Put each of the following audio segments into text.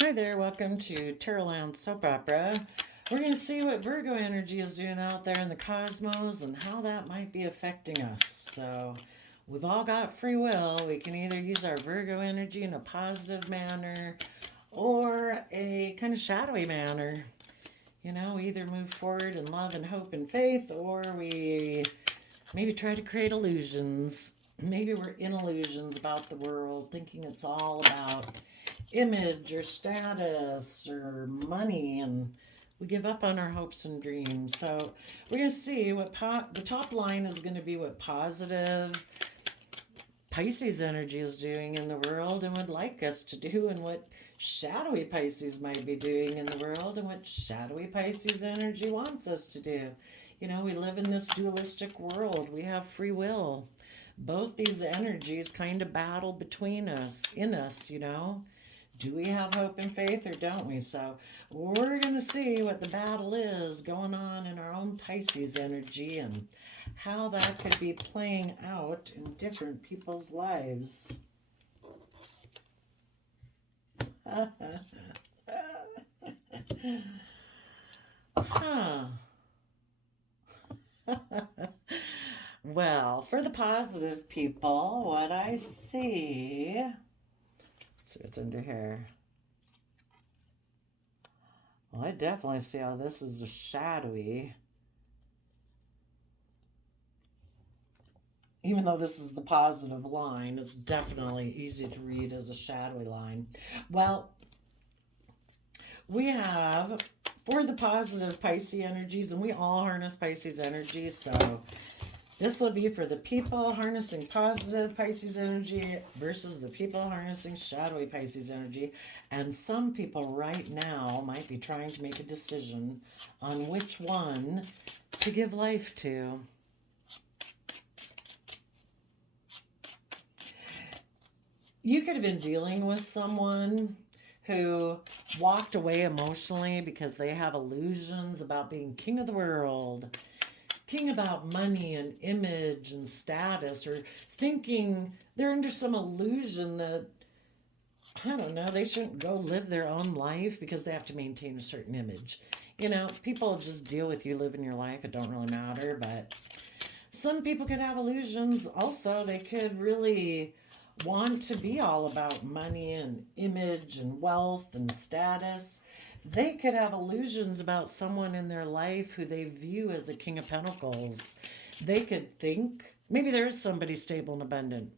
Hi there, welcome to Terrorland Soap Opera. We're going to see what Virgo energy is doing out there in the cosmos and how that might be affecting us. So, we've all got free will. We can either use our Virgo energy in a positive manner or a kind of shadowy manner. You know, we either move forward in love and hope and faith, or we maybe try to create illusions. Maybe we're in illusions about the world, thinking it's all about image or status or money, and we give up on our hopes and dreams. So we're going to see what the top line is going to be what positive Pisces energy is doing in the world and would like us to do, and what shadowy Pisces might be doing in the world and what shadowy Pisces energy wants us to do. You know, we live in this dualistic world. We have free will. Both these energies kind of battle between us, in us, you know. Do we have hope and faith or don't we? So we're going to see what the battle is going on in our own Pisces energy and how that could be playing out in different people's lives. Huh. Well, for the positive people, what I see. Let's see what's under here. Well, I definitely see how this is a shadowy. Even though this is the positive line, it's definitely easy to read as a shadowy line. Well, we have for the positive Pisces energies, and we all harness Pisces energy, so this will be for the people harnessing positive Pisces energy versus the people harnessing shadowy Pisces energy. And some people right now might be trying to make a decision on which one to give life to. You could have been dealing with someone who walked away emotionally because they have illusions about being king of the world, king about money and image and status, or thinking they're under some illusion that, I don't know, they shouldn't go live their own life because they have to maintain a certain image. You know, people just deal with you living your life. It don't really matter, but some people could have illusions also. They could really want to be all about money and image and wealth and status. They could have illusions about someone in their life who they view as a king of pentacles. They could think maybe there is somebody stable and abundant.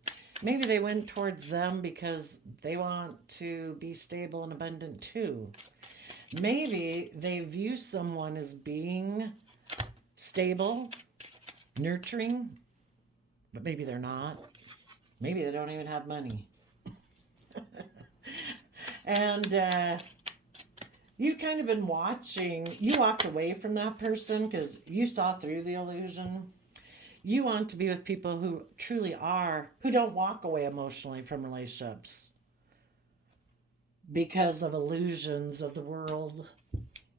Maybe they went towards them because they want to be stable and abundant too. Maybe they view someone as being stable, nurturing, but maybe they're not. Maybe they don't even have money. And you've kind of been watching, you walked away from that person because you saw through the illusion. You want to be with people who truly are, who don't walk away emotionally from relationships because of illusions of the world,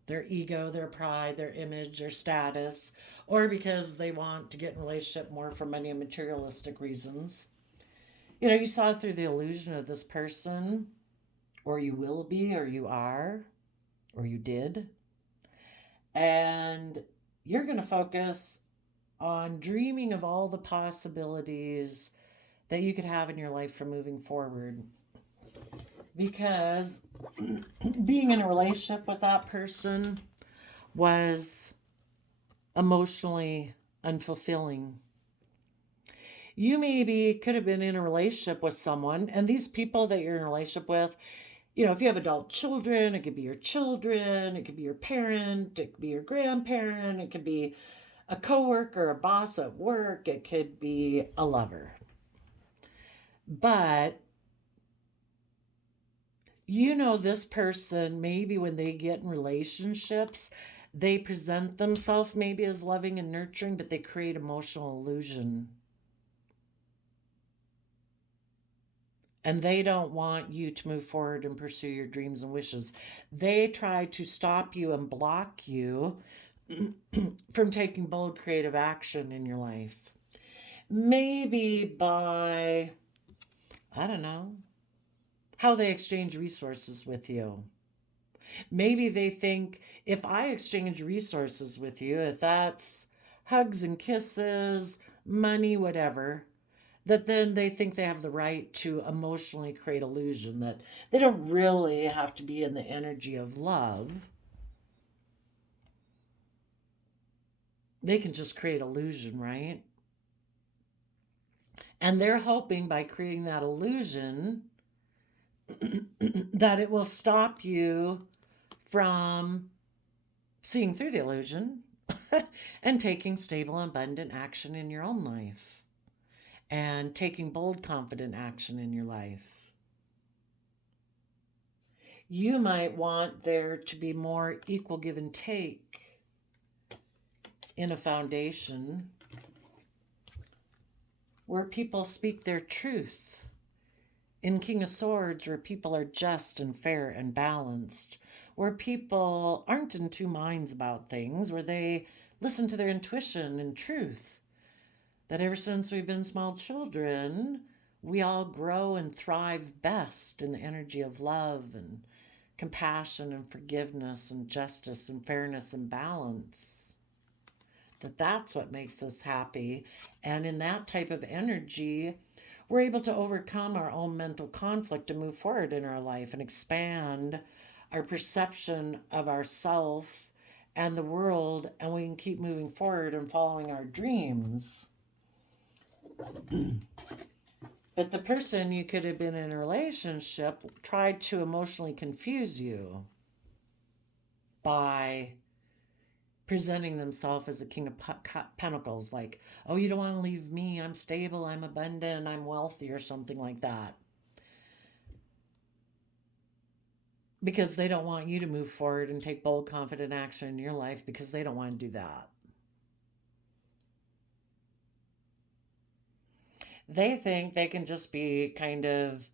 their ego, their pride, their image, their status, or because they want to get in a relationship more for money and materialistic reasons. You know, you saw through the illusion of this person, or you will be, or you are, or you did. And you're going to focus on dreaming of all the possibilities that you could have in your life from moving forward. Because being in a relationship with that person was emotionally unfulfilling. You maybe could have been in a relationship with someone, and these people that you're in a relationship with, you know, if you have adult children, it could be your children, it could be your parent, it could be your grandparent, it could be a coworker, a boss at work, it could be a lover. But you know, this person, maybe when they get in relationships, they present themselves maybe as loving and nurturing, but they create emotional illusion. And they don't want you to move forward and pursue your dreams and wishes. They try to stop you and block you from taking bold creative action in your life. Maybe by, I don't know, how they exchange resources with you. Maybe they think if I exchange resources with you, if that's hugs and kisses, money, whatever, that then they think they have the right to emotionally create illusion, that they don't really have to be in the energy of love. They can just create illusion, right? And they're hoping by creating that illusion that it will stop you from seeing through the illusion and taking stable, abundant action in your own life and taking bold, confident action in your life. You might want there to be more equal give and take in a foundation where people speak their truth. In King of Swords, where people are just and fair and balanced, where people aren't in two minds about things, where they listen to their intuition and truth. That ever since we've been small children, we all grow and thrive best in the energy of love and compassion and forgiveness and justice and fairness and balance. That's what makes us happy. And in that type of energy, we're able to overcome our own mental conflict and move forward in our life and expand our perception of ourself and the world, and we can keep moving forward and following our dreams. But the person you could have been in a relationship tried to emotionally confuse you by presenting themselves as a king of pentacles, like, oh, you don't want to leave me, I'm stable, I'm abundant, I'm wealthy, or something like that, because they don't want you to move forward and take bold, confident action in your life, because they don't want to do that. They think they can just be kind of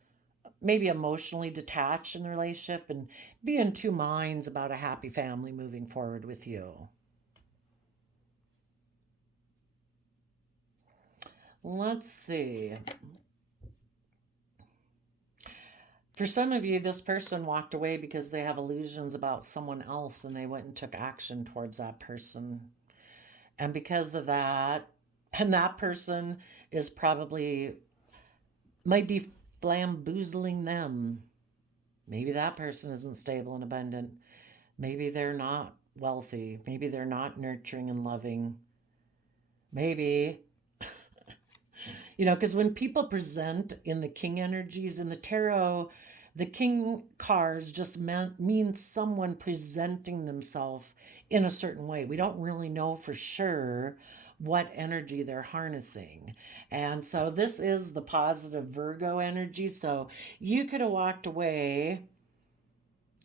maybe emotionally detached in the relationship and be in two minds about a happy family moving forward with you. Let's see. For some of you, this person walked away because they have illusions about someone else and they went and took action towards that person. And because of that, and that person is probably, might be flamboozling them. Maybe that person isn't stable and abundant. Maybe they're not wealthy. Maybe they're not nurturing and loving. Maybe because when people present in the king energies in the tarot, the king cards just mean someone presenting themselves in a certain way. We don't really know for sure what energy they're harnessing. And so this is the positive Virgo energy. So you could have walked away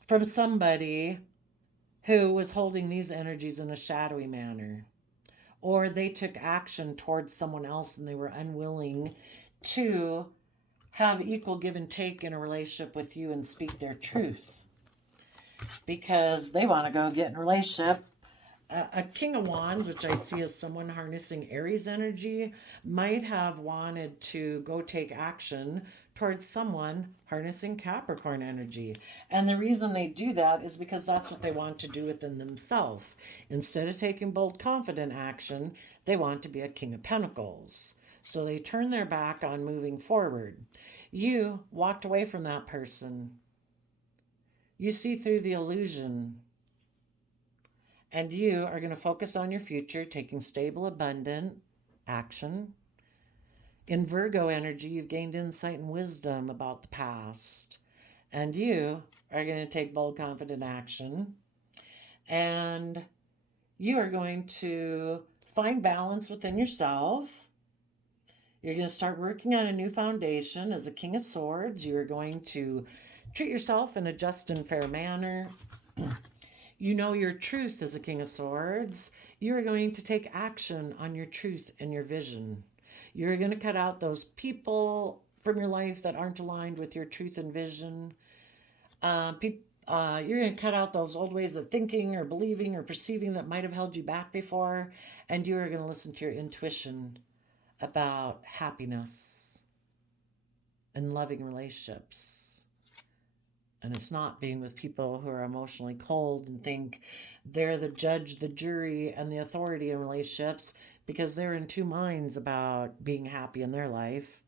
from somebody who was holding these energies in a shadowy manner, or they took action towards someone else and they were unwilling to have equal give and take in a relationship with you and speak their truth because they want to go get in a relationship. A King of Wands, which I see as someone harnessing Aries energy, might have wanted to go take action towards someone harnessing Capricorn energy. And the reason they do that is because that's what they want to do within themselves. Instead of taking bold, confident action, they want to be a King of Pentacles. So they turn their back on moving forward. You walked away from that person. You see through the illusion. And you are going to focus on your future, taking stable, abundant action. In Virgo energy, you've gained insight and wisdom about the past. And you are going to take bold, confident action. And you are going to find balance within yourself. You're going to start working on a new foundation as a King of Swords. You are going to treat yourself in a just and fair manner. You know your truth as a King of Swords. You're going to take action on your truth and your vision. You're going to cut out those people from your life that aren't aligned with your truth and vision. You're going to cut out those old ways of thinking or believing or perceiving that might have held you back before. And you are going to listen to your intuition about happiness and loving relationships. And it's not being with people who are emotionally cold and think they're the judge, the jury, and the authority in relationships because they're in two minds about being happy in their life.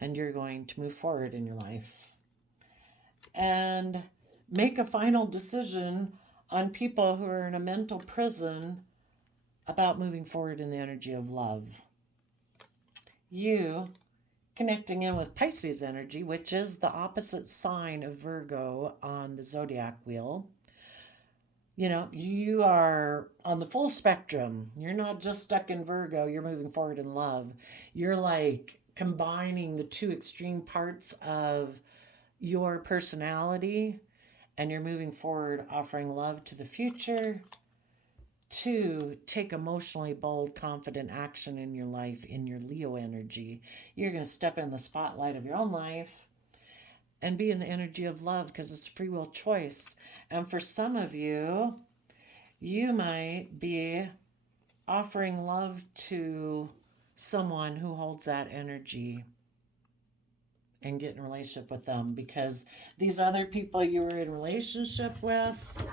And you're going to move forward in your life and make a final decision on people who are in a mental prison about moving forward in the energy of love. You connecting in with Pisces energy, which is the opposite sign of Virgo on the zodiac wheel. You know, you are on the full spectrum. You're not just stuck in Virgo, you're moving forward in love. You're like combining the two extreme parts of your personality, and you're moving forward, offering love to the future, to take emotionally bold, confident action in your life, in your Leo energy. You're going to step in the spotlight of your own life and be in the energy of love because it's a free will choice. And for some of you, you might be offering love to someone who holds that energy and get in a relationship with them, because these other people you were in relationship with,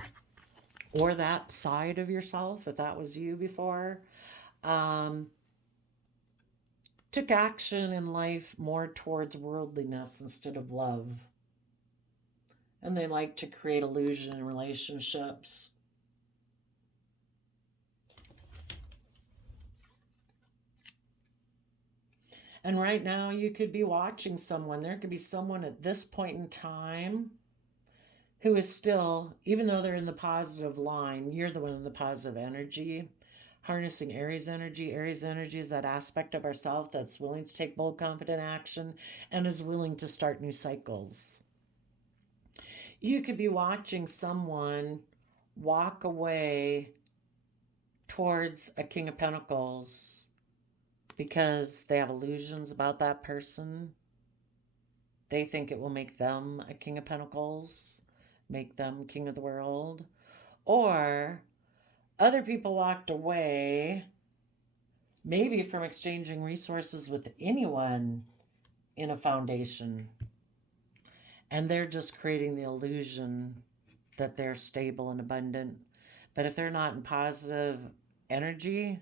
or that side of yourself, if that was you before, took action in life more towards worldliness instead of love. And they like to create illusion in relationships. And right now, you could be watching someone. There could be someone at this point in time who is still, even though they're in the positive line, you're the one in the positive energy, harnessing Aries energy. Aries energy is that aspect of ourself that's willing to take bold, confident action and is willing to start new cycles. You could be watching someone walk away towards a King of Pentacles because they have illusions about that person. They think it will make them a King of Pentacles, make them king of the world. Or other people walked away, maybe from exchanging resources with anyone in a foundation. And they're just creating the illusion that they're stable and abundant. But if they're not in positive energy,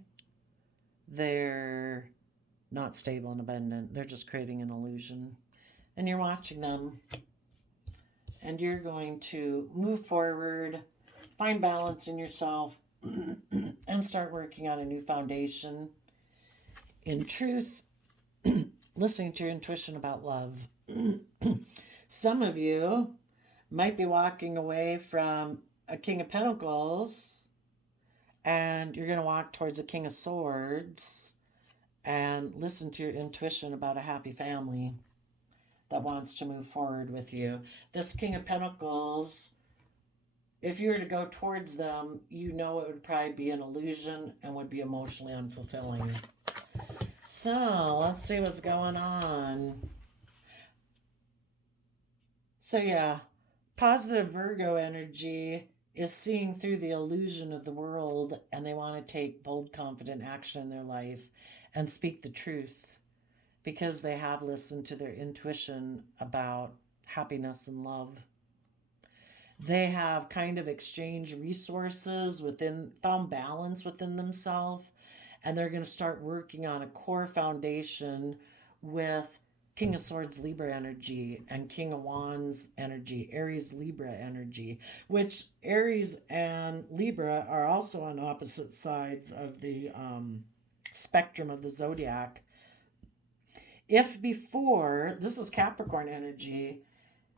they're not stable and abundant. They're just creating an illusion. And you're watching them. And you're going to move forward, find balance in yourself, and start working on a new foundation in truth, listening to your intuition about love. Some of you might be walking away from a King of Pentacles and you're going to walk towards a King of Swords and listen to your intuition about a happy family that wants to move forward with you. This King of Pentacles, if you were to go towards them, you know it would probably be an illusion and would be emotionally unfulfilling. So let's see what's going on. So yeah, positive Virgo energy is seeing through the illusion of the world, and they want to take bold, confident action in their life and speak the truth because they have listened to their intuition about happiness and love. They have kind of exchanged resources within, found balance within themselves, and they're going to start working on a core foundation with King of Swords Libra energy and King of Wands energy, Aries Libra energy, which Aries and Libra are also on opposite sides of the spectrum of the zodiac. If before, this is Capricorn energy.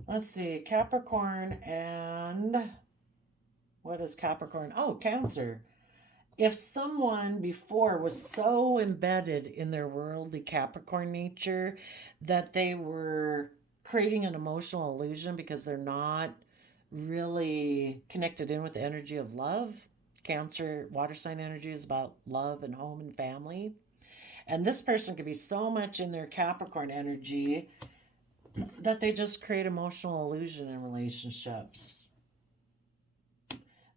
Let's see, Capricorn and what is Capricorn? Oh, Cancer. If someone before was so embedded in their worldly Capricorn nature that they were creating an emotional illusion because they're not really connected in with the energy of love. Cancer, water sign energy is about love and home and family. And this person could be so much in their Capricorn energy that they just create emotional illusion in relationships.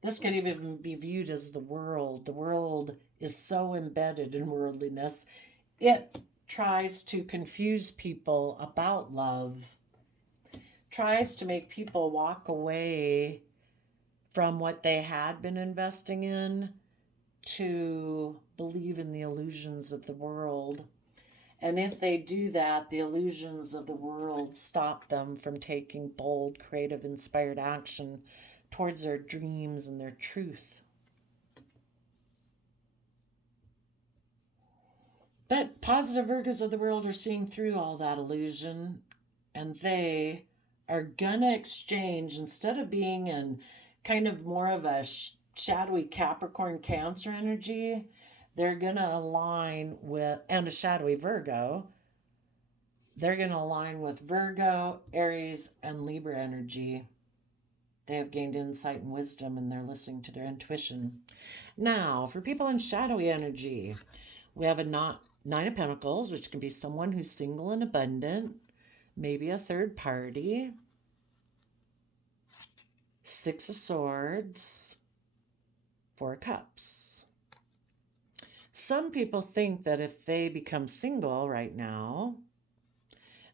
This could even be viewed as the world. The world is so embedded in worldliness, it tries to confuse people about love. tries to make people walk away from what they had been investing in to believe in the illusions of the world. And if they do that, the illusions of the world stop them from taking bold, creative, inspired action towards their dreams and their truth. But positive Virgos of the world are seeing through all that illusion, and they are gonna exchange, instead of being in kind of more of a shadowy Capricorn Cancer energy, they're gonna align with, and a shadowy Virgo, they're gonna align with Virgo, Aries, and Libra energy. They have gained insight and wisdom, and they're listening to their intuition. Now, for people in shadowy energy, we have a Nine of Pentacles, which can be someone who's single and abundant, maybe a third party. Six of Swords, Four of Cups. Some people think that if they become single right now,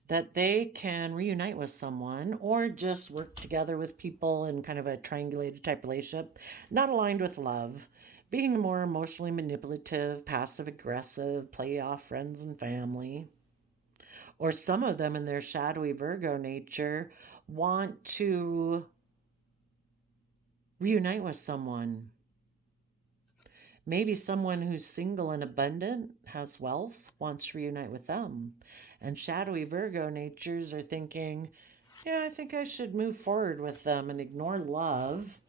that they can reunite with someone or just work together with people in kind of a triangulated type relationship, not aligned with love, being more emotionally manipulative, passive aggressive, play off friends and family. Or some of them in their shadowy Virgo nature want to reunite with someone. Maybe someone who's single and abundant, has wealth, wants to reunite with them. And shadowy Virgo natures are thinking, yeah, I think I should move forward with them and ignore love.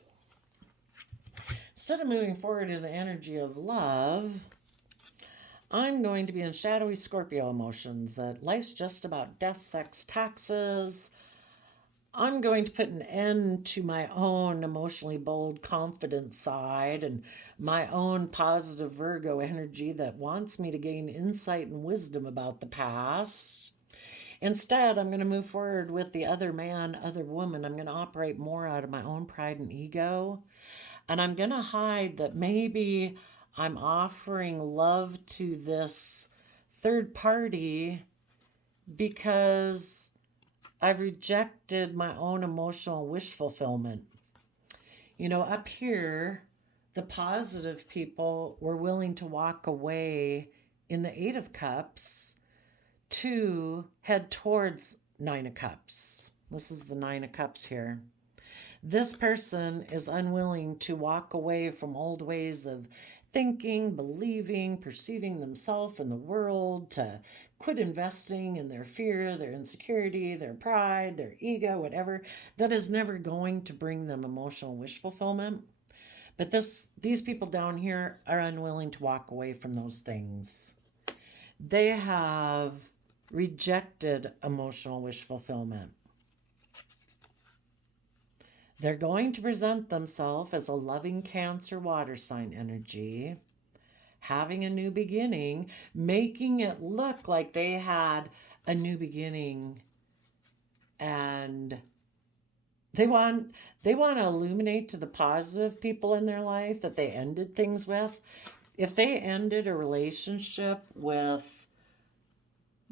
Instead of moving forward in the energy of love, I'm going to be in shadowy Scorpio emotions, that life's just about death, sex, taxes. I'm going to put an end to my own emotionally bold, confident side and my own positive Virgo energy that wants me to gain insight and wisdom about the past. Instead, I'm going to move forward with the other man, other woman. I'm going to operate more out of my own pride and ego. And I'm going to hide that maybe I'm offering love to this third party because I've rejected my own emotional wish fulfillment. You know, up here, the positive people were willing to walk away in the Eight of Cups to head towards Nine of Cups. This is the Nine of Cups here. This person is unwilling to walk away from old ways of thinking, believing, perceiving themselves and the world, to quit investing in their fear, their insecurity, their pride, their ego, whatever, that is never going to bring them emotional wish fulfillment. But these people down here are unwilling to walk away from those things. They have rejected emotional wish fulfillment. They're going to present themselves as a loving Cancer water sign energy, having a new beginning, making it look like they had a new beginning, and they want to illuminate to the positive people in their life that they ended things with. If they ended a relationship with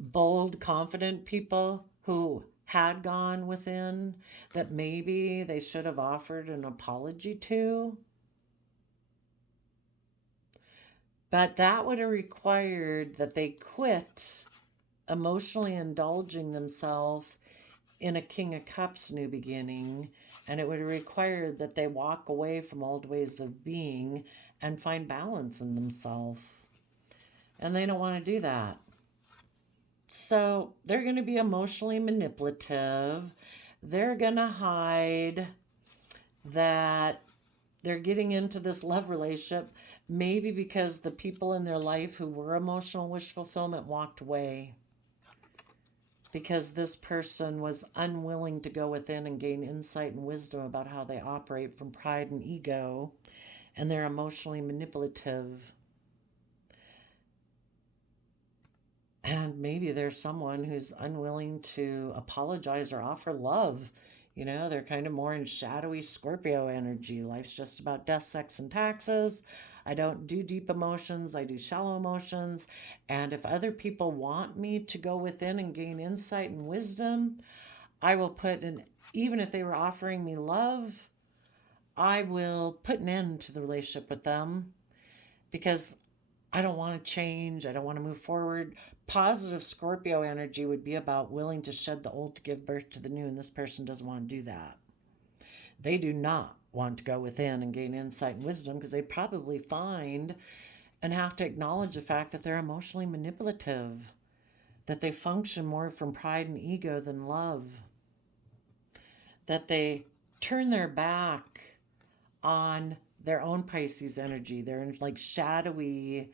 bold, confident people who had gone within, that maybe they should have offered an apology to. But that would have required that they quit emotionally indulging themselves in a King of Cups new beginning, and it would have required that they walk away from old ways of being and find balance in themselves. And they don't want to do that. So they're going to be emotionally manipulative. They're going to hide that they're getting into this love relationship, maybe because the people in their life who were emotional wish fulfillment walked away, because this person was unwilling to go within and gain insight and wisdom about how they operate from pride and ego, and they're emotionally manipulative. And maybe there's someone who's unwilling to apologize or offer love. You know, they're kind of more in shadowy Scorpio energy. Life's just about death, sex, and taxes. I don't do deep emotions. I do shallow emotions. And if other people want me to go within and gain insight and wisdom, I will put an even if they were offering me love, I will put an end to the relationship with them because I don't want to change. I don't want to move forward. Positive Scorpio energy would be about willing to shed the old to give birth to the new, and this person doesn't want to do that. They do not want to go within and gain insight and wisdom because they probably find and have to acknowledge the fact that they're emotionally manipulative, that they function more from pride and ego than love, that they turn their back on their own Pisces energy. They're in like shadowy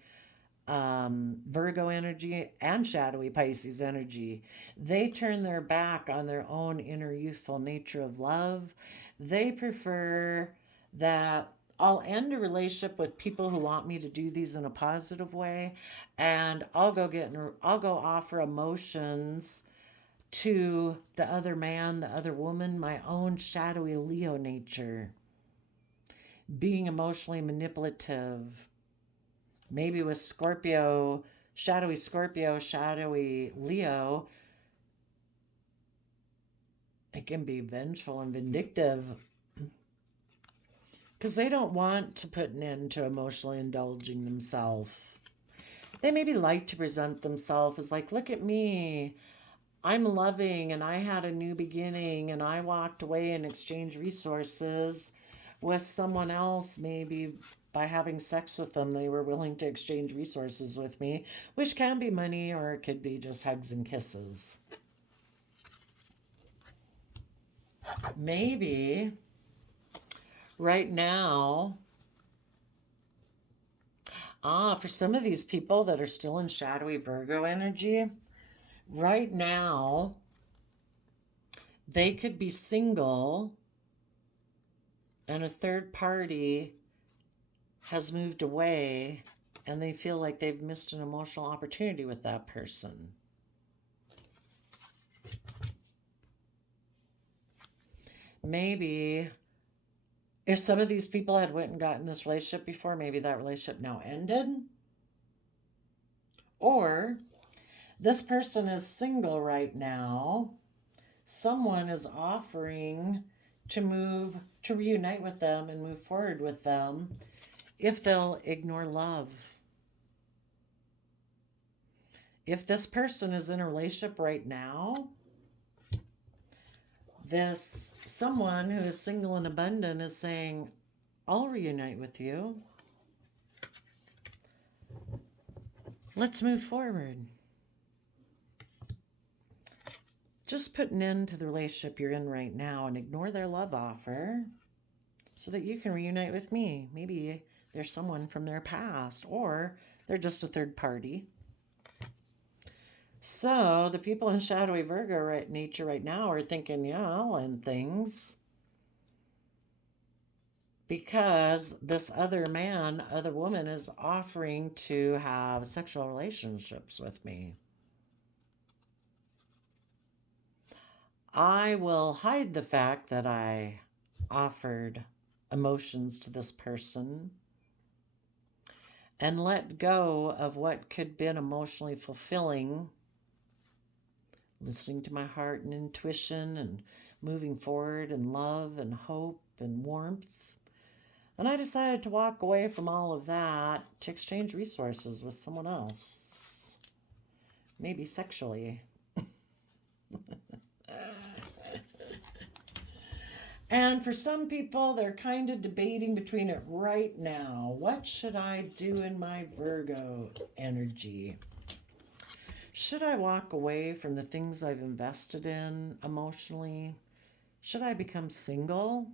Virgo energy and shadowy Pisces energy. They turn their back on their own inner youthful nature of love. They prefer that I'll end a relationship with people who want me to do these in a positive way, and I'll go offer emotions to the other man, the other woman, my own shadowy Leo nature. Being emotionally manipulative, maybe with Scorpio, shadowy Leo, it can be vengeful and vindictive because they don't want to put an end to emotionally indulging themselves. They maybe like to present themselves as like, look at me, I'm loving and I had a new beginning and I walked away and exchanged resources with someone else. Maybe by having sex with them, they were willing to exchange resources with me, which can be money or it could be just hugs and kisses. Maybe right now, for some of these people that are still in shadowy Virgo energy, right now, they could be single and a third party has moved away and they feel like they've missed an emotional opportunity with that person. Maybe if some of these people had went and gotten this relationship before, maybe that relationship now ended. Or this person is single right now. Someone is offering to reunite with them and move forward with them if they'll ignore love. If this person is in a relationship right now, this someone who is single and abundant is saying, I'll reunite with you. Let's move forward. Just put an end to the relationship you're in right now and ignore their love offer so that you can reunite with me. Maybe there's someone from their past or they're just a third party. So the people in shadowy Virgo nature right now are thinking, yeah, I'll end things. Because this other man, other woman is offering to have sexual relationships with me. I will hide the fact that I offered emotions to this person and let go of what could have been emotionally fulfilling, listening to my heart and intuition and moving forward in love and hope and warmth. And I decided to walk away from all of that to exchange resources with someone else, maybe sexually. And for some people, they're kind of debating between it right now. What should I do in my Virgo energy? Should I walk away from the things I've invested in emotionally? Should I become single?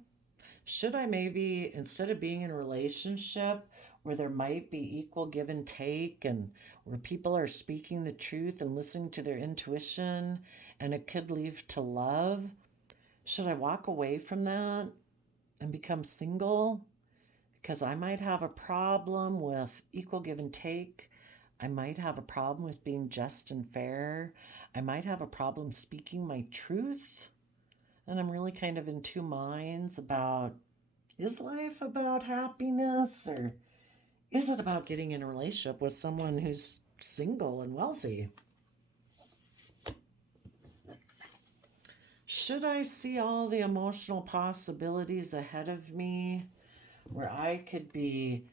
Should I maybe, instead of being in a relationship where there might be equal give and take and where people are speaking the truth and listening to their intuition and it could lead to love, should I walk away from that and become single? Because I might have a problem with equal give and take. I might have a problem with being just and fair. I might have a problem speaking my truth. And I'm really kind of in two minds about, is life about happiness or is it about getting in a relationship with someone who's single and wealthy? should I see all the emotional possibilities ahead of me where I could be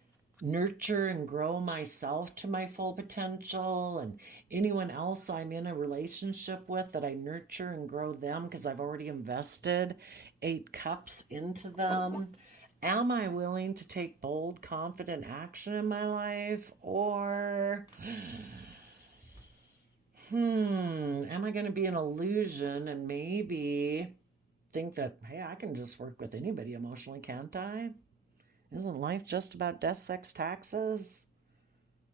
nurture and grow myself to my full potential, and anyone else I'm in a relationship with, that I nurture and grow them because I've already invested 8 cups into them? Am I willing to take bold, confident action in my life? Or, am I going to be an illusion and maybe think that, hey, I can just work with anybody emotionally, can't I? Isn't life just about death, sex, taxes?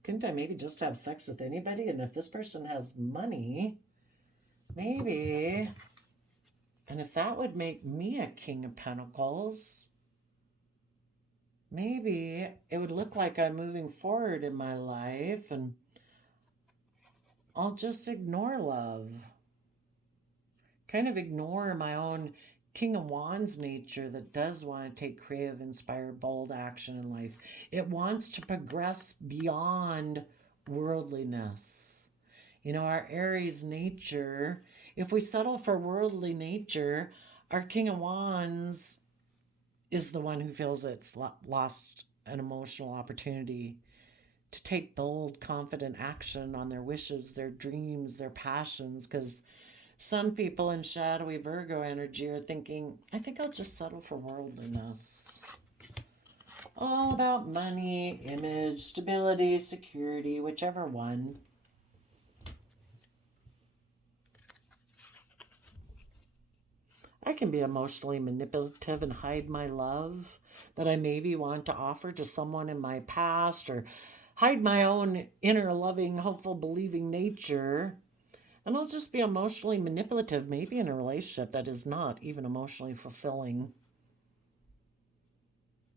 Couldn't I maybe just have sex with anybody? And if this person has money, maybe. And if that would make me a King of Pentacles, maybe it would look like I'm moving forward in my life and I'll just ignore love. Kind of ignore my own King of Wands nature that does want to take creative, inspired, bold action in life. It wants to progress beyond worldliness. You know, our Aries nature, if we settle for worldly nature, our King of Wands is the one who feels it's lost an emotional opportunity to take bold, confident action on their wishes, their dreams, their passions, because some people in shadowy Virgo energy are thinking, I think I'll just settle for worldliness. All about money, image, stability, security, whichever one. I can be emotionally manipulative and hide my love that I maybe want to offer to someone in my past, or hide my own inner loving, hopeful, believing nature. And I'll just be emotionally manipulative, maybe in a relationship that is not even emotionally fulfilling.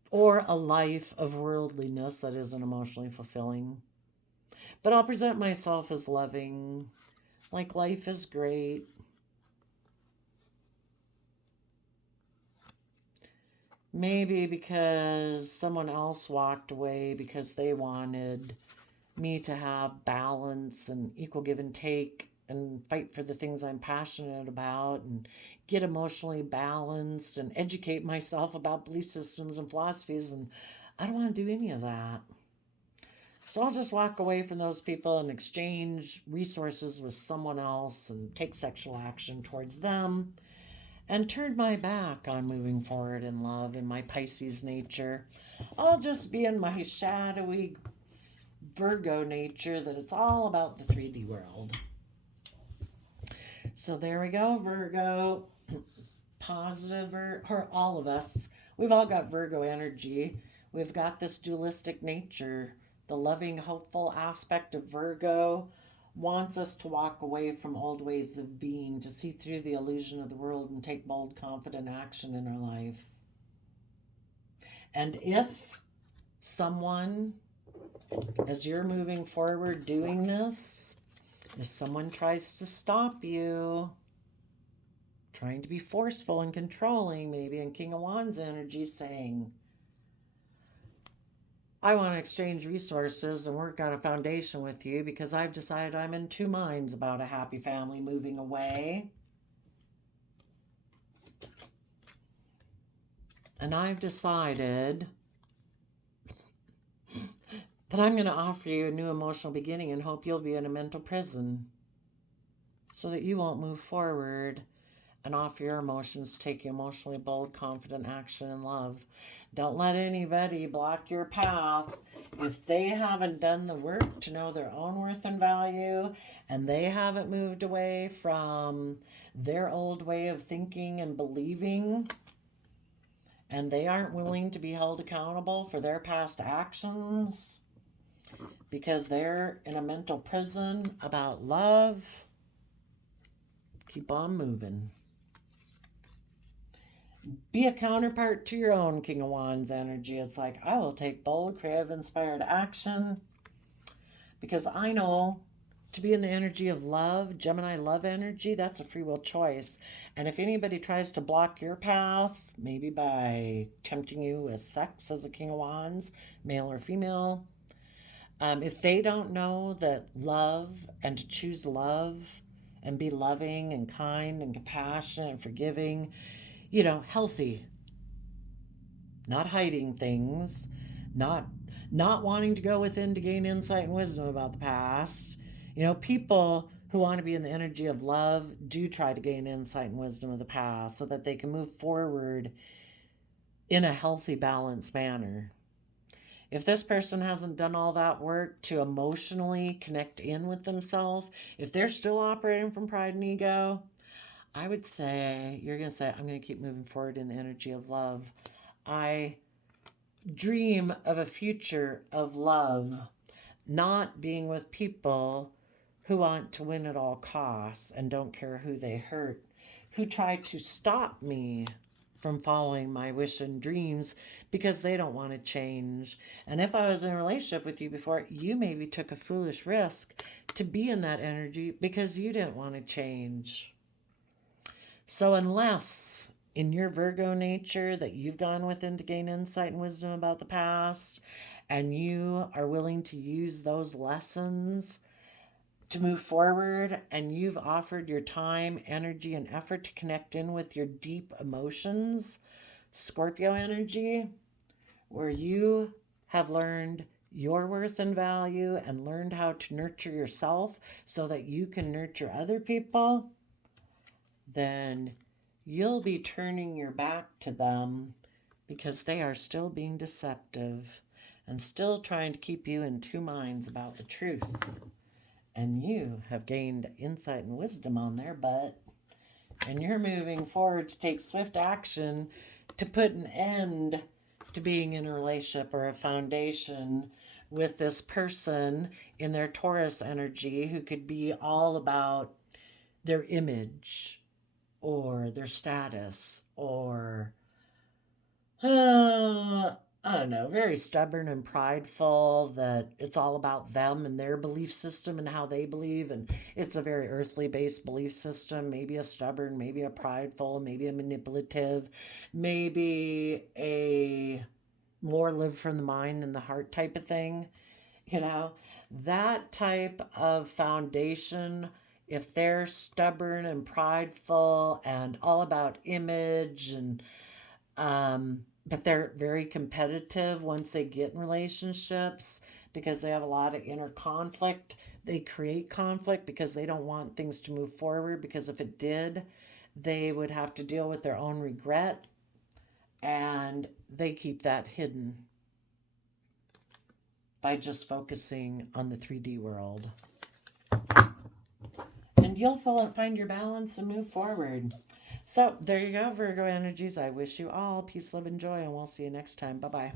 Or a life of worldliness that isn't emotionally fulfilling. But I'll present myself as loving, like life is great. Maybe because someone else walked away because they wanted me to have balance and equal give and take and fight for the things I'm passionate about and get emotionally balanced and educate myself about belief systems and philosophies. And I don't want to do any of that. So I'll just walk away from those people and exchange resources with someone else and take sexual action towards them and turn my back on moving forward in love in my Pisces nature. I'll just be in my shadowy Virgo nature that it's all about the 3D world. So there we go, Virgo. Positive, or all of us. We've all got Virgo energy. We've got this dualistic nature. The loving, hopeful aspect of Virgo wants us to walk away from old ways of being, to see through the illusion of the world and take bold, confident action in our life. And if someone, as you're moving forward doing this, if someone tries to stop you, trying to be forceful and controlling, maybe in King of Wands energy, saying, I want to exchange resources and work on a foundation with you because I've decided I'm in 2 minds about a happy family moving away. And I've decided that I'm going to offer you a new emotional beginning and hope you'll be in a mental prison so that you won't move forward and offer your emotions to take emotionally bold, confident action in love. Don't let anybody block your path. If they haven't done the work to know their own worth and value, and they haven't moved away from their old way of thinking and believing, and they aren't willing to be held accountable for their past actions because they're in a mental prison about love, keep on moving. Be a counterpart to your own King of Wands energy. It's like, I will take bold, creative, inspired action because I know to be in the energy of love, Gemini love energy, that's a free will choice. And if anybody tries to block your path, maybe by tempting you with sex as a King of Wands, male or female, if they don't know that love and to choose love and be loving and kind and compassionate and forgiving, healthy, not hiding things, not not wanting to go within to gain insight and wisdom about the past. People who want to be in the energy of love do try to gain insight and wisdom of the past so that they can move forward in a healthy, balanced manner. If this person hasn't done all that work to emotionally connect in with themselves, if they're still operating from pride and ego, I would say you're going to say, I'm going to keep moving forward in the energy of love. I dream of a future of love, not being with people who want to win at all costs and don't care who they hurt, who try to stop me from following my wish and dreams because they don't want to change. And if I was in a relationship with you before, you maybe took a foolish risk to be in that energy because you didn't want to change. So unless in your Virgo nature that you've gone within to gain insight and wisdom about the past, and you are willing to use those lessons to move forward, and you've offered your time, energy, and effort to connect in with your deep emotions, Scorpio energy, where you have learned your worth and value and learned how to nurture yourself so that you can nurture other people, then you'll be turning your back to them because they are still being deceptive and still trying to keep you in two minds about the truth. And you have gained insight and wisdom on their butt, and you're moving forward to take swift action to put an end to being in a relationship or a foundation with this person in their Taurus energy who could be all about their image or their status or I don't know, very stubborn and prideful, that it's all about them and their belief system and how they believe. And it's a very earthly based belief system, maybe a stubborn, maybe a prideful, maybe a manipulative, maybe a more live from the mind than the heart type of thing. That type of foundation, if they're stubborn and prideful and all about image and but they're very competitive once they get in relationships because they have a lot of inner conflict. They create conflict because they don't want things to move forward, because if it did, they would have to deal with their own regret, and they keep that hidden by just focusing on the 3D world. And you'll find your balance and move forward. So there you go, Virgo energies. I wish you all peace, love, and joy, and we'll see you next time. Bye-bye.